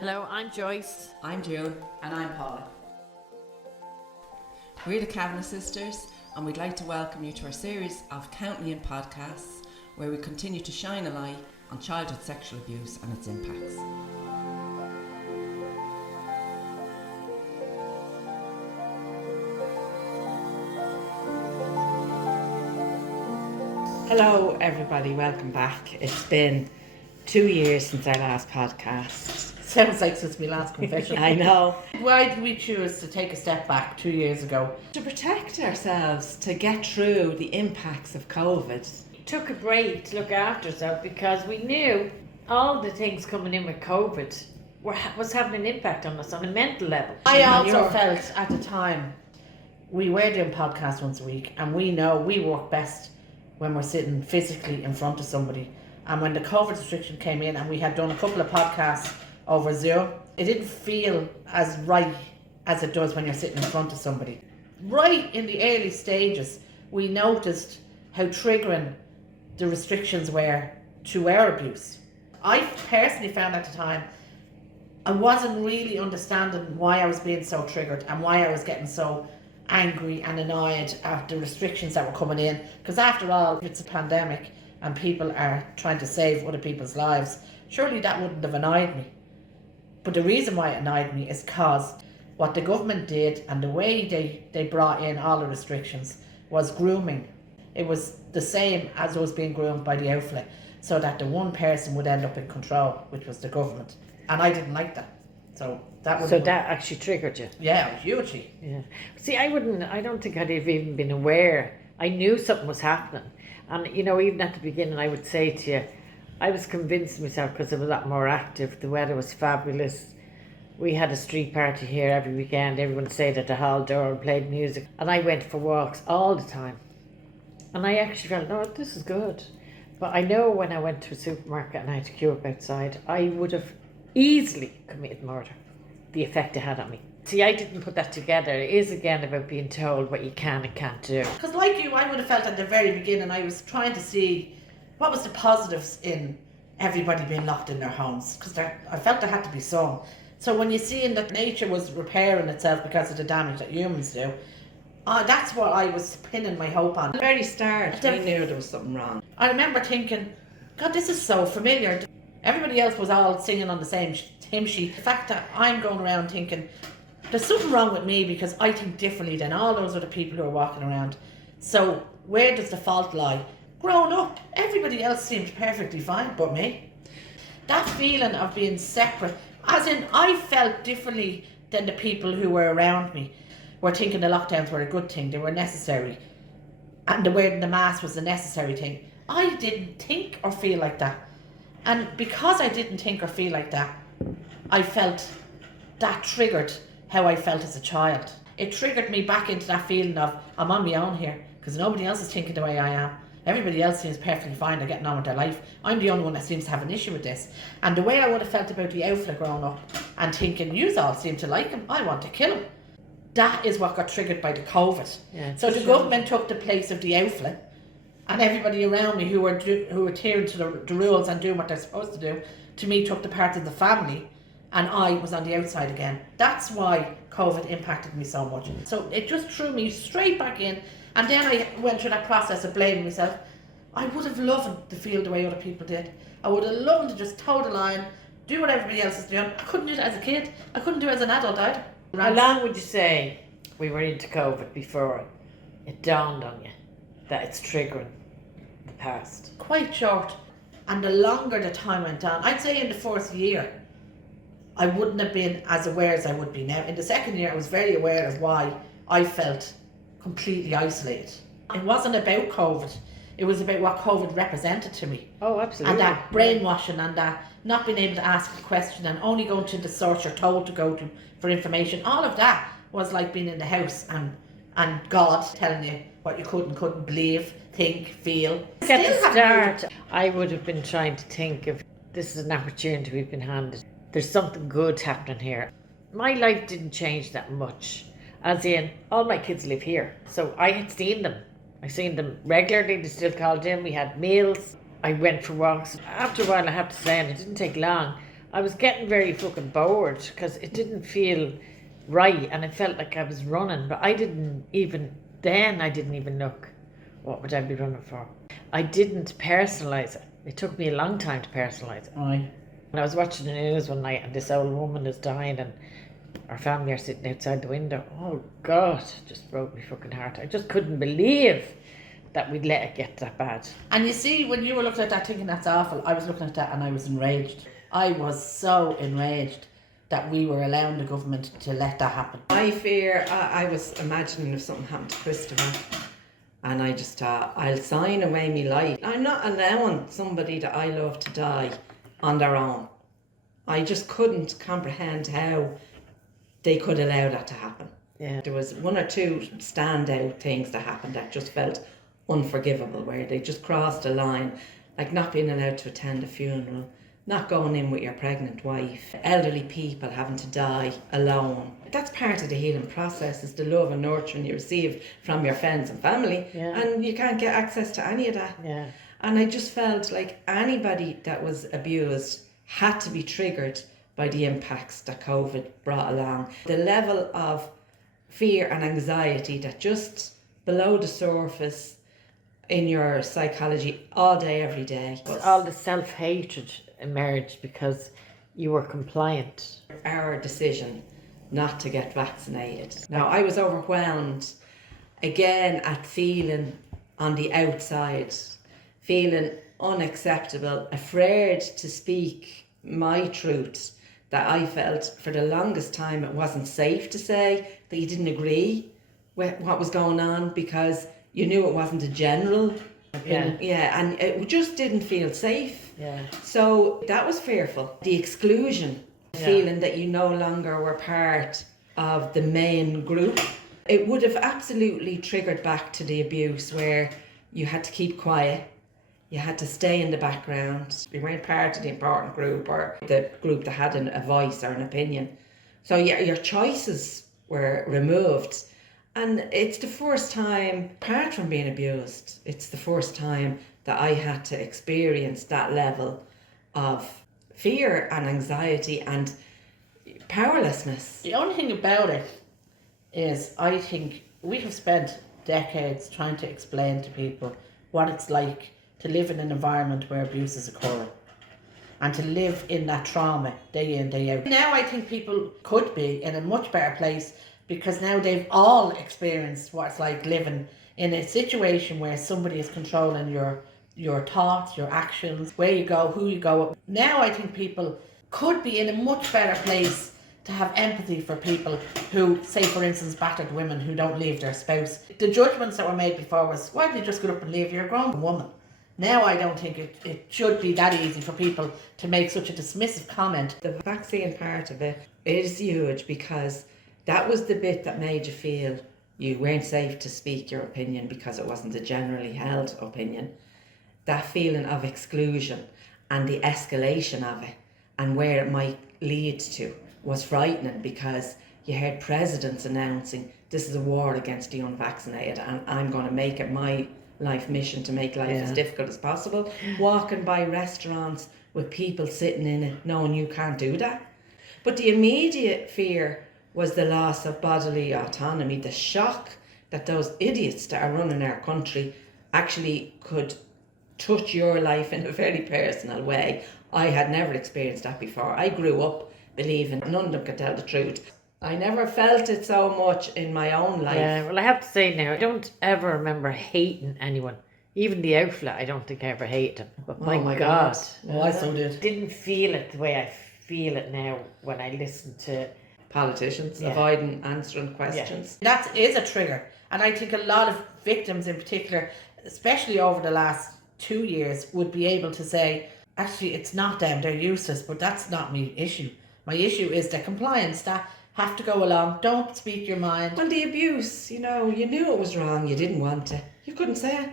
Hello, I'm Joyce. I'm June. And I'm Paula. We're the Kavanagh sisters, and we'd like to welcome you to our series of Count Me In podcasts, where we continue to shine a light on childhood sexual abuse and its impacts. Hello everybody, welcome back. It's been 2 years since our last podcast. Sounds like since my last confession. I know. Why did we choose to take a step back 2 years ago? To protect ourselves, to get through the impacts of COVID. Took a break to look after ourselves because we knew all the things coming in with COVID was having an impact on us on a mental level. I also felt at the time, we were doing podcasts once a week, and we know we work best when we're sitting physically in front of somebody. And when the COVID restriction came in and we had done a couple of podcasts over Zoom, it didn't feel as right as it does when you're sitting in front of somebody. Right in the early stages, we noticed how triggering the restrictions were to our abuse. I personally found at the time, I wasn't really understanding why I was being so triggered and why I was getting so angry and annoyed at the restrictions that were coming in, because after all, if it's a pandemic and people are trying to save other people's lives, surely that wouldn't have annoyed me. But the reason why it annoyed me is because what the government did and the way they brought in all the restrictions was grooming. It was the same as it was being groomed by the outlet, so that the one person would end up in control, which was the government. And I didn't like that. So that actually triggered you. Yeah, hugely. Yeah. See, I don't think I'd have even been aware. I knew something was happening. And, even at the beginning, I would say to you, I was convinced myself because I was a lot more active. The weather was fabulous. We had a street party here every weekend. Everyone stayed at the hall door and played music. And I went for walks all the time. And I actually felt, no, this is good. But I know when I went to a supermarket and I had to queue up outside, I would have easily committed murder, the effect it had on me. See, I didn't put that together. It is again about being told what you can and can't do. Because like you, I would have felt at the very beginning, I was trying to see what was the positives in everybody being locked in their homes, because I felt there had to be some. So when you're seeing that nature was repairing itself because of the damage that humans do, that's what I was pinning my hope on. At the very start, I knew there was something wrong. I remember thinking, God, this is so familiar. Everybody else was all singing on the same hymn sheet. The fact that I'm going around thinking, there's something wrong with me because I think differently than all those other people who are walking around. So where does the fault lie? Growing up, everybody else seemed perfectly fine but me. That feeling of being separate, as in I felt differently than the people who were around me, were thinking the lockdowns were a good thing, they were necessary. And the wearing the mask was a necessary thing. I didn't think or feel like that. And because I didn't think or feel like that, I felt that triggered how I felt as a child. It triggered me back into that feeling of, I'm on my own here, because nobody else is thinking the way I am. Everybody else seems perfectly fine, they're getting on with their life. I'm the only one that seems to have an issue with this. And the way I would have felt about the outfit growing up and thinking, yous all seem to like him, I want to kill him. That is what got triggered by the COVID. Yeah, so the government took the place of the outfit, and everybody around me who were adhering to the rules and doing what they're supposed to do, to me took the part of the family, and I was on the outside again. That's why COVID impacted me so much. So it just threw me straight back in, and then I went through that process of blaming myself. I would have loved to feel the way other people did. I would have loved to just toe the line, do what everybody else is doing. I couldn't do it as a kid. I couldn't do it as an adult either. How long would you say we were into COVID before it dawned on you that it's triggering the past? Quite short. And the longer the time went on, I'd say in the first year, I wouldn't have been as aware as I would be now. In the second year, I was very aware of why I felt completely isolated. It wasn't about COVID. It was about what COVID represented to me. Oh, absolutely. And that brainwashing and that not being able to ask a question and only going to the source you're told to go to for information. All of that was like being in the house and God telling you what you could and couldn't believe, think, feel. At the start, I would have been trying to think of, this is an opportunity we've been handed. There's something good happening here. My life didn't change that much. As in, all my kids live here. So I had seen them. I seen them regularly. They still called in. We had meals. I went for walks. After a while, I have to say, and it didn't take long, I was getting very fucking bored because it didn't feel right, and it felt like I was running, but I didn't even look what would I be running for. I didn't personalise it. It took me a long time to personalise it. Aye. When I was watching the news one night and this old woman is dying and our family are sitting outside the window, oh God, it just broke my fucking heart. I just couldn't believe that we'd let it get that bad. And you see, when you were looking at that thinking that's awful, I was looking at that and I was enraged. I was so enraged that we were allowing the government to let that happen. My fear, I was imagining if something happened to Christopher, and I just thought, I'll sign away my life. I'm not allowing somebody that I love to die on their own. I just couldn't comprehend how they could allow that to happen. Yeah. There was one or two standout things that happened that just felt unforgivable, where they just crossed a line, like not being allowed to attend a funeral, not going in with your pregnant wife, elderly people having to die alone. That's part of the healing process, is the love and nurturing you receive from your friends and family, and you can't get access to any of that. Yeah. And I just felt like anybody that was abused had to be triggered by the impacts that COVID brought along. The level of fear and anxiety that just below the surface in your psychology all day, every day. All the self-hatred emerged because you were compliant. Our decision not to get vaccinated. Now, I was overwhelmed again at feeling on the outside, feeling unacceptable, afraid to speak my truth, that I felt for the longest time it wasn't safe to say, that you didn't agree with what was going on because you knew it wasn't a general opinion. And it just didn't feel safe. So that was fearful. The exclusion, feeling that you no longer were part of the main group. It would have absolutely triggered back to the abuse, where you had to keep quiet. You had to stay in the background. You weren't part of the important group or the group that had a voice or an opinion. So your choices were removed. And it's the first time, apart from being abused, it's the first time that I had to experience that level of fear and anxiety and powerlessness. The only thing about it is, I think we have spent decades trying to explain to people what it's like to live in an environment where abuse is occurring and to live in that trauma day in, day out. Now I think people could be in a much better place, because now they've all experienced what it's like living in a situation where somebody is controlling your thoughts, your actions, where you go, who you go with. Now I think people could be in a much better place to have empathy for people who, say for instance, battered women who don't leave their spouse. The judgments that were made before was, why did you just get up and leave your grown woman? Now I don't think it should be that easy for people to make such a dismissive comment. The vaccine part of it is huge, because that was the bit that made you feel you weren't safe to speak your opinion because it wasn't a generally held opinion. That feeling of exclusion and the escalation of it and where it might lead to was frightening, because you heard presidents announcing, this is a war against the unvaccinated and I'm going to make it my life mission to make life as difficult as possible. Walking by restaurants with people sitting in it knowing you can't do that. But the immediate fear was the loss of bodily autonomy, the shock that those idiots that are running our country actually could touch your life in a very personal way. I had never experienced that before. I grew up believing none of them could tell the truth. I never felt it so much in my own life. Yeah, well, I have to say now, I don't ever remember hating anyone. Even the outfit, I don't think I ever hated him. But my God. Oh, I so did. Didn't feel it the way I feel it now when I listen to Politicians avoiding answering questions. That is a trigger. And I think a lot of victims in particular, especially over the last 2 years, would be able to say, actually, it's not them, they're useless, but that's not my issue. My issue is the compliance, that have to go along, don't speak your mind. Well, the abuse, you knew it was wrong, you didn't want it, you couldn't say it.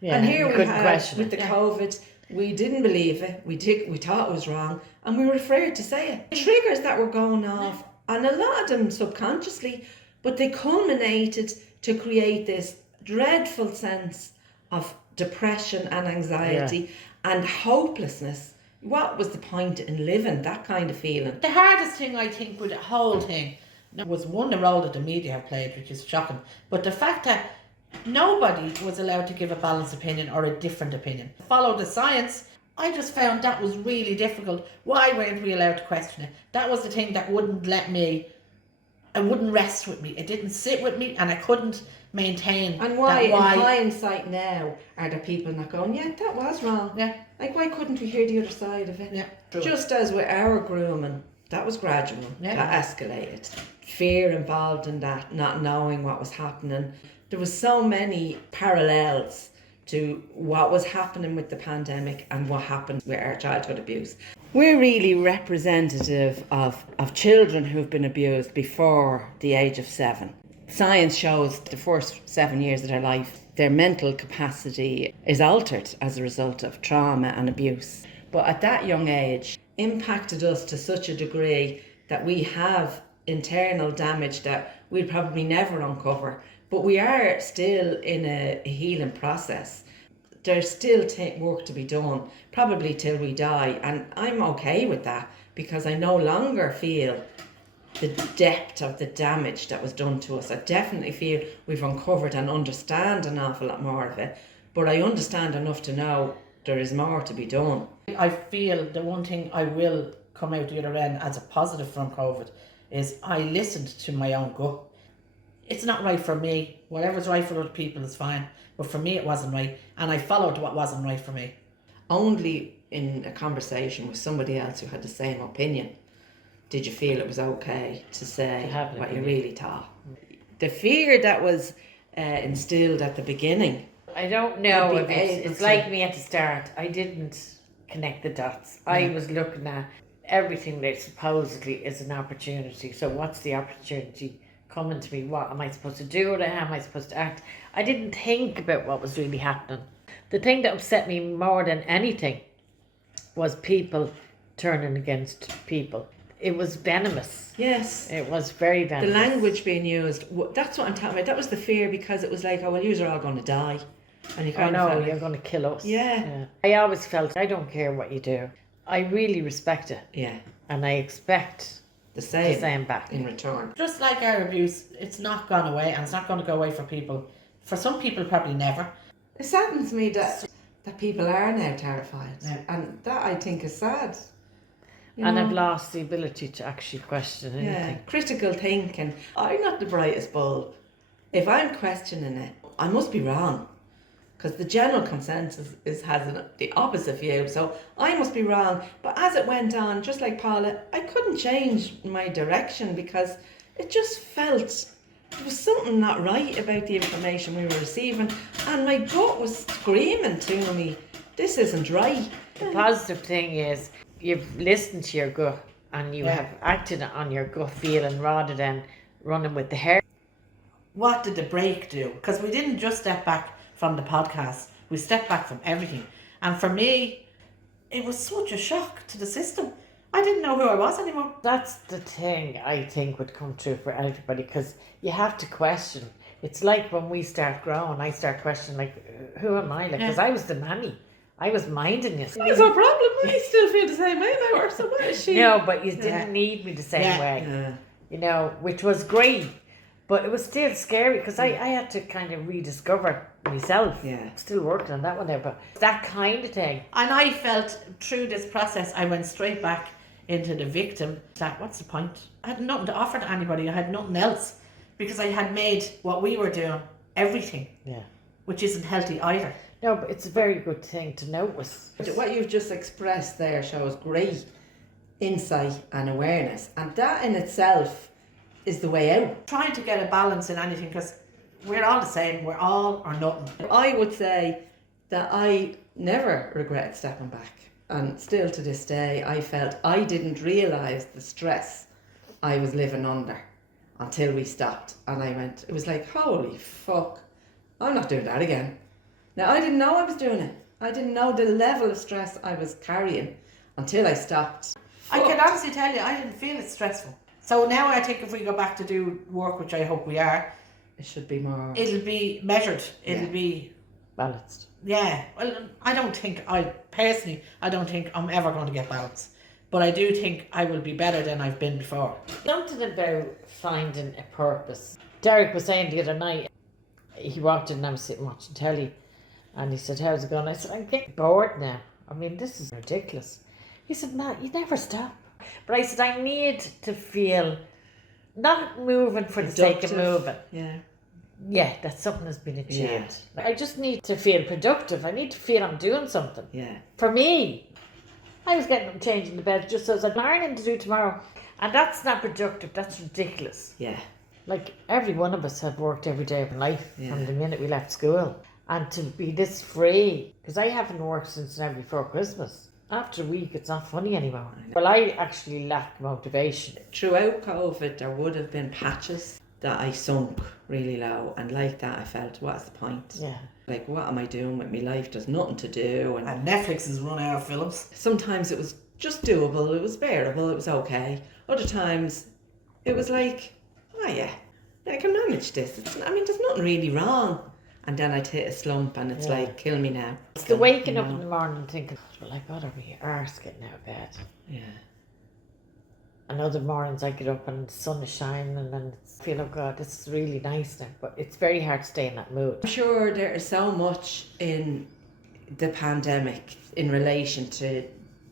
Yeah, and here we had, question with the COVID, we didn't believe it, we thought it was wrong, and we were afraid to say it. Triggers that were going off, and a lot of them subconsciously, but they culminated to create this dreadful sense of depression and anxiety and hopelessness. what was the point in living that kind of feeling? The hardest thing, I think, with the whole thing was one, the role that the media have played, which is shocking, but the fact that nobody was allowed to give a balanced opinion or a different opinion. Follow the science. I just found that was really difficult. Why weren't we allowed to question it? That was the thing that wouldn't let me, it wouldn't rest with me. It didn't sit with me, and I couldn't maintain. And why, in hindsight now, are there people not going, yeah, that was wrong? Yeah. Like, why couldn't we hear the other side of it? Yeah, true. Just as with our grooming, that was gradual. Yeah. That escalated. Fear involved in that, not knowing what was happening. There was so many parallels to what was happening with the pandemic and what happened with our childhood abuse. We're really representative of children who've been abused before the age of 7. Science shows the first 7 years of their life, their mental capacity is altered as a result of trauma and abuse. But at that young age, impacted us to such a degree that we have internal damage that we'll probably never uncover. But we are still in a healing process. There's still work to be done, probably till we die. And I'm okay with that because I no longer feel the depth of the damage that was done to us. I definitely feel we've uncovered and understand an awful lot more of it. But I understand enough to know there is more to be done. I feel the one thing I will come out the other end as a positive from COVID is I listened to my own gut. It's not right for me. Whatever's right for other people is fine. But for me, it wasn't right. And I followed what wasn't right for me. Only in a conversation with somebody else who had the same opinion did you feel it was okay to say what you really thought. The fear that was instilled at the beginning. I don't know if it's like me at the start. I didn't connect the dots. I was looking at everything that supposedly is an opportunity. So what's the opportunity coming to me? What am I supposed to do with it? How am I supposed to act? I didn't think about what was really happening. The thing that upset me more than anything was people turning against people. It was venomous. Yes. It was very venomous. The language being used, that's what I'm talking about. That was the fear because it was like, oh, well, you're all going to die. And you kind of felt you're going to kill us. Yeah. I always felt, I don't care what you do. I really respect it. Yeah. And I expect the same back in return. Just like our abuse, it's not gone away, and it's not going to go away for people. For some people, probably never. It saddens me that people are now terrified. Yeah. And that, I think, is sad. And I've lost the ability to actually question anything. Yeah, critical thinking. I'm not the brightest bulb. If I'm questioning it, I must be wrong. Because the general consensus has the opposite view. So I must be wrong. But as it went on, just like Paula, I couldn't change my direction because it just felt there was something not right about the information we were receiving. And my gut was screaming to me, this isn't right. The positive thing is you've listened to your gut and you have acted on your gut feeling rather than running with the hair. What did the break do? Because we didn't just step back from the podcast, we stepped back from everything. And for me, it was such a shock to the system. I didn't know who I was anymore. That's the thing I think would come true for everybody, because you have to question. It's like when we start growing, I start questioning, like, who am I? Like, because I was the nanny. I was minding you. There's no problem. I still feel the same way now. Or so what is she? No, but you didn't need me the same way. Yeah. You know, which was great. But it was still scary because I had to kind of rediscover myself. Yeah. Still working on that one there, but that kind of thing. And I felt through this process, I went straight back into the victim. That, what's the point? I had nothing to offer to anybody. I had nothing else because I had made what we were doing everything. Yeah. Which isn't healthy either. No, but it's a very good thing to notice. What you've just expressed there shows great insight and awareness. And that in itself is the way out. Trying to get a balance in anything, because we're all the same. We're all or nothing. I would say that I never regretted stepping back. And still to this day, I felt I didn't realise the stress I was living under until we stopped. And I went, it was like, holy fuck, I'm not doing that again. Now, I didn't know I was doing it. I didn't know the level of stress I was carrying until I stopped. I can honestly tell you, I didn't feel it stressful. So now I think if we go back to do work, which I hope we are, it should be more... It'll be measured. It'll be... Balanced. Yeah, well, I don't think I'm ever going to get balance. But I do think I will be better than I've been before. Something about finding a purpose. Derek was saying the other night, he walked in and I was sitting watching telly, and he said, how's it going? I said, I'm getting bored now. I mean, this is ridiculous. He said, Matt, you never stop. But I said, I need to feel not moving for the sake of moving. Yeah. Yeah, that something has been achieved. I just need to feel productive. I need to feel I'm doing something. Yeah. For me, I was getting up and changing the bed just as I'm learning to do tomorrow. And that's not productive. That's ridiculous. Yeah. Like, every one of us have worked every day of our life from the minute we left school. And to be this free, because I haven't worked since now before Christmas. After a week, it's not funny anymore. Well, I actually lack motivation. Throughout COVID, there would have been patches that I sunk really low, and like that I felt, what's the point? Yeah. Like, what am I doing with my life? There's nothing to do. And Netflix has run out of films. Sometimes it was just doable, it was bearable, it was okay. Other times it was like, oh yeah, I can manage this. There's nothing really wrong. And then I'd hit a slump and it's like, kill me now. It's the waking up in the morning and thinking, well, I gotta be arse getting out of bed. Yeah. And other mornings I get up and the sun is shining and then I feel, oh God, this is really nice now. But it's very hard to stay in that mood. I'm sure there is so much in the pandemic in relation to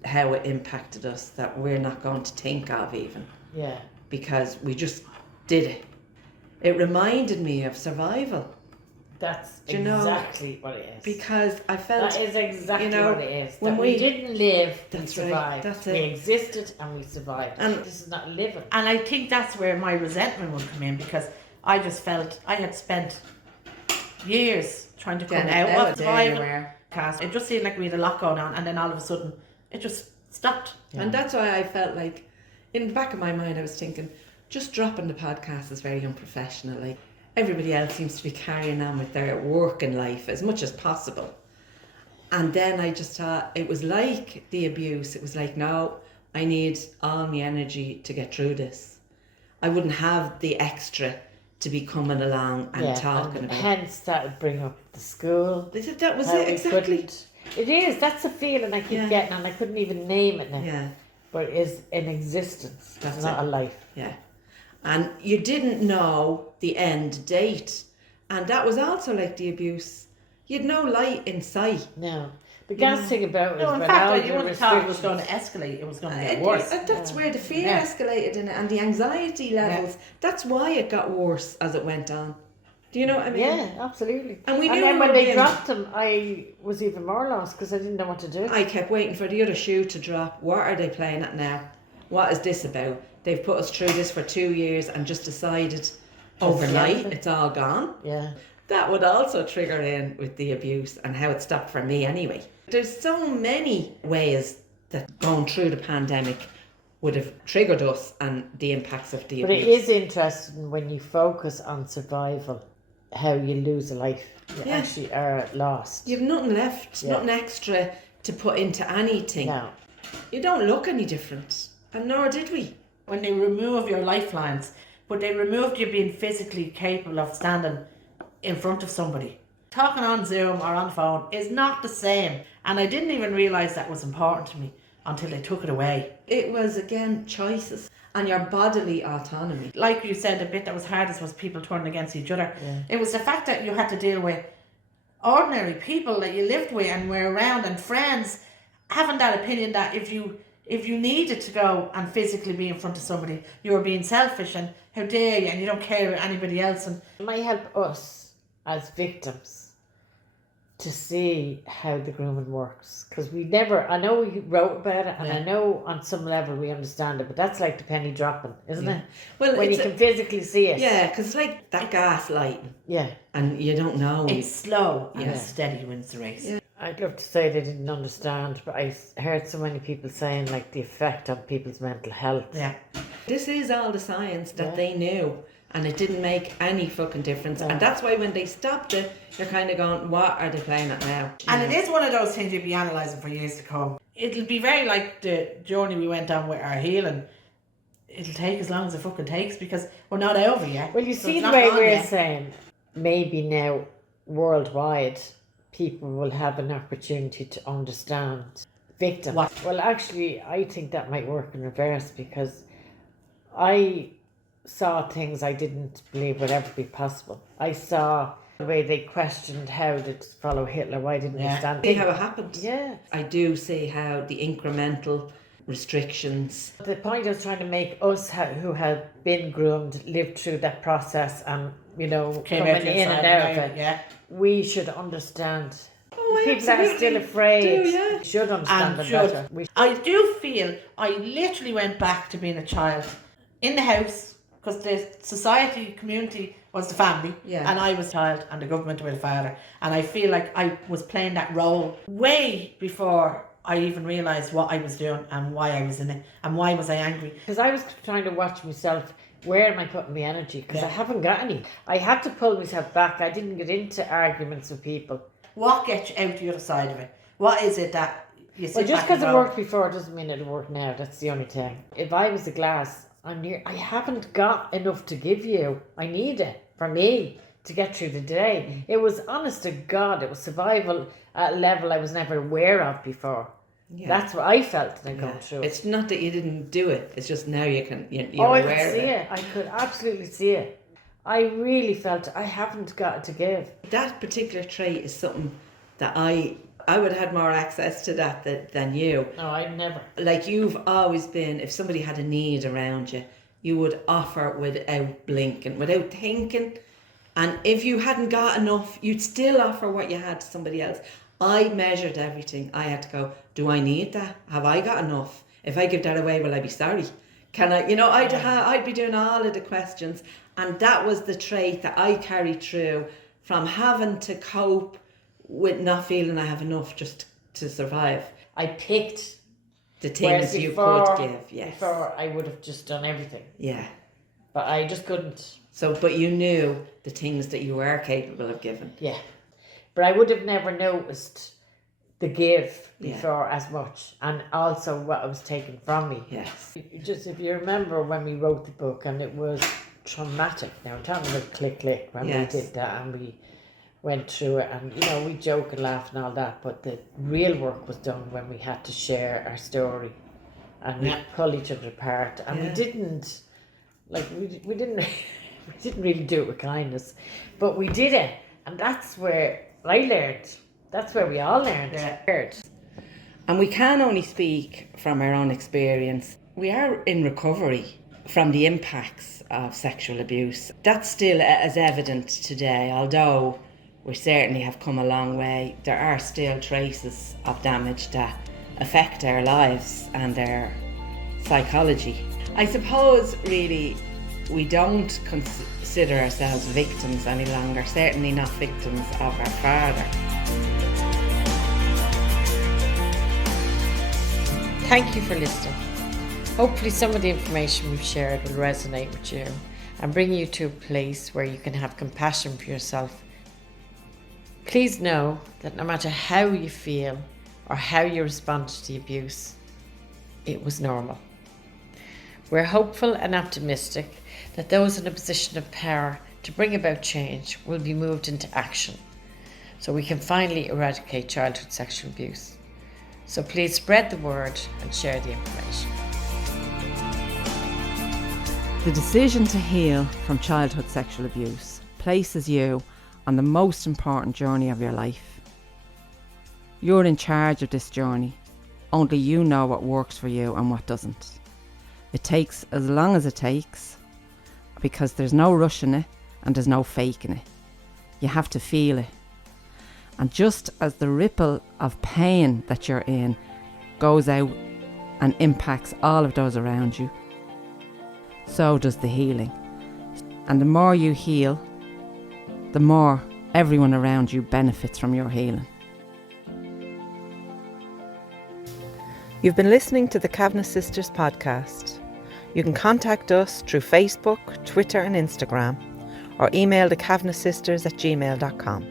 how it impacted us that we're not going to think of even. Yeah. Because we just did it. It reminded me of survival. That's Do you know, exactly what it is. Because I felt... That is exactly what it is. when That we we didn't live, we That's right, survived. that's We it. existed and we survived. And- this is not living. And I think that's where my resentment would come in, because I just felt I had spent years trying to come out of survival. It just seemed like we had a lot going on, and then all of a sudden it just stopped. Yeah. And that's why I felt like, in the back of my mind, I was thinking, just dropping the podcast is very unprofessional. Like, everybody else seems to be carrying on with their work and life as much as possible. And then I just thought, it was like the abuse. It was like, no, I need all my energy to get through this. I wouldn't have the extra to be coming along and talking and about. hence that would bring up the school. That was how it, we exactly. couldn't- It is, that's the feeling I keep getting, and I couldn't even name it now. Yeah, But it is an existence. That's It's not it. a life. yeah. And you didn't know the end date. And that was also like the abuse. You had no light in sight. No. The gas thing about it No, is in when fact, all you the wouldn't have thought it was restrictions- going to escalate. It was going to get worse. That's where the fear Yeah. escalated in it, and the anxiety levels. That's why it got worse as it went on. Do you know what I mean? Yeah, absolutely. And we knew then we when were they being- dropped him, I was even more lost because I didn't know what to do. I kept waiting for the other shoe to drop. What are they playing at now? What is this about? They've put us through this for 2 years and just decided overnight it's all gone. Yeah. That would also trigger in with the abuse and how it stopped for me anyway. There's so many ways that going through the pandemic would have triggered us and the impacts of the But abuse. it is interesting when you focus on survival, how you lose a life. You Yeah. actually are lost. You've nothing left, Yeah. nothing extra to put into anything. No. You don't look any different, and nor did we. When they remove your lifelines, but they removed you being physically capable of standing in front of somebody. Talking on Zoom or on the phone is not the same. And I didn't even realise that was important to me until they took it away. It was, again, choices and your bodily autonomy. Like you said, the bit that was hardest was people turning against each other. It was the fact that you had to deal with ordinary people that you lived with and were around, and friends having that opinion that if you needed to go and physically be in front of somebody, you were being selfish and how dare you, and you don't care about anybody else. And It might help us as victims to see how the grooming works, because I know we wrote about it, and I know on some level we understand it, but that's like the penny dropping, isn't it? Well, When you it's can physically see it. yeah, because it's like that gaslighting, Yeah. and you don't know. it's slow and Yeah. steady wins the race. Yeah. I'd love to say they didn't understand, but I heard so many people saying like the effect on people's mental health. Yeah. This is all the science that Yeah. they knew, and it didn't make any fucking difference. No. And that's why when they stopped it, you're kind of going, what are they playing at now? And it is one of those things you'll be analysing for years to come. It'll be very like the journey we went on with our healing. It'll take as long as it fucking takes, because we're not over yet. Well, you So see it's the not way gone we're yet. saying, maybe now worldwide people will have an opportunity to understand victims. What? Well, actually, I think that might work in reverse, because I saw things I didn't believe would ever be possible. I saw the way they questioned how did follow Hitler, why didn't they stand? See how it happened. Yeah. I do see how the incremental restrictions. The point I was trying to make, us who had been groomed, lived through that process and, you know, Came coming out the in other and side, out of it, yeah. we should understand. Oh, I People that are absolutely still afraid do, yeah. should understand And it should. better. We I do feel I literally went back to being a child in the house, because the society, community was the family, Yeah. and I was a child and the government were the father, and I feel like I was playing that role way before I even realised what I was doing and why I was in it and why was I angry. Because I was trying to watch myself, where am I putting my energy? Because I Yeah. haven't got any. I had to pull myself back. I didn't get into arguments with people. What gets you out the other side of it? What is it that you sit Well, just back because and it go, worked before doesn't mean it'll work now. That's the only thing. If I was a glass, I haven't got enough to give you. I need it for me to get through the day. It was, honest to God, it was survival at a level I was never aware of before. Yeah. That's what I felt when going through it. It's not that you didn't do it, it's just now you're I aware could of see it. it. I could absolutely see it. I really felt I haven't got to give. That particular trait is something that I would have had more access to that than you. No, I never. Like, you've always been, if somebody had a need around you, you would offer without blinking, without thinking. And if you hadn't got enough, you'd still offer what you had to somebody else. I measured everything. I had to go, do I need that? Have I got enough? If I give that away, will I be sorry? Can I, I'd be doing all of the questions. And that was the trait that I carried through from having to cope with not feeling I have enough just to survive. I picked The whereas things you before- could give, yes. Before I would have just done everything. Yeah. But I just couldn't. So, but you knew the things that you were capable of giving. Yeah. But I would have never noticed the give Yeah. before as much, and also what was taken from me. Yes. Just if you remember when we wrote the book, and it was traumatic. Now, I'm talking about click when Yes. we did that and we went through it, and we joke and laugh and all that, but the real work was done when we had to share our story and we pull each other apart, and we didn't we didn't really do it with kindness, but we did it, and that's where I learned. That's where we all learned. Yeah. And we can only speak from our own experience. We are in recovery from the impacts of sexual abuse. That's still as evident today, although we certainly have come a long way. There are still traces of damage that affect our lives and our psychology. I suppose really we don't consider ourselves victims any longer, certainly not victims of our father. Thank you for listening. Hopefully some of the information we've shared will resonate with you and bring you to a place where you can have compassion for yourself. Please know that no matter how you feel or how you responded to the abuse, it was normal. We're hopeful and optimistic that those in a position of power to bring about change will be moved into action so we can finally eradicate childhood sexual abuse. So please spread the word and share the information. The decision to heal from childhood sexual abuse places you on the most important journey of your life. You're in charge of this journey. Only you know what works for you and what doesn't. It takes as long as it takes, because there's no rushing it and there's no faking it. You have to feel it. And just as the ripple of pain that you're in goes out and impacts all of those around you, so does the healing. And the more you heal, the more everyone around you benefits from your healing. You've been listening to the Kavanagh Sisters podcast. You can contact us through Facebook, Twitter and Instagram, or email the kavanaghsisters@gmail.com.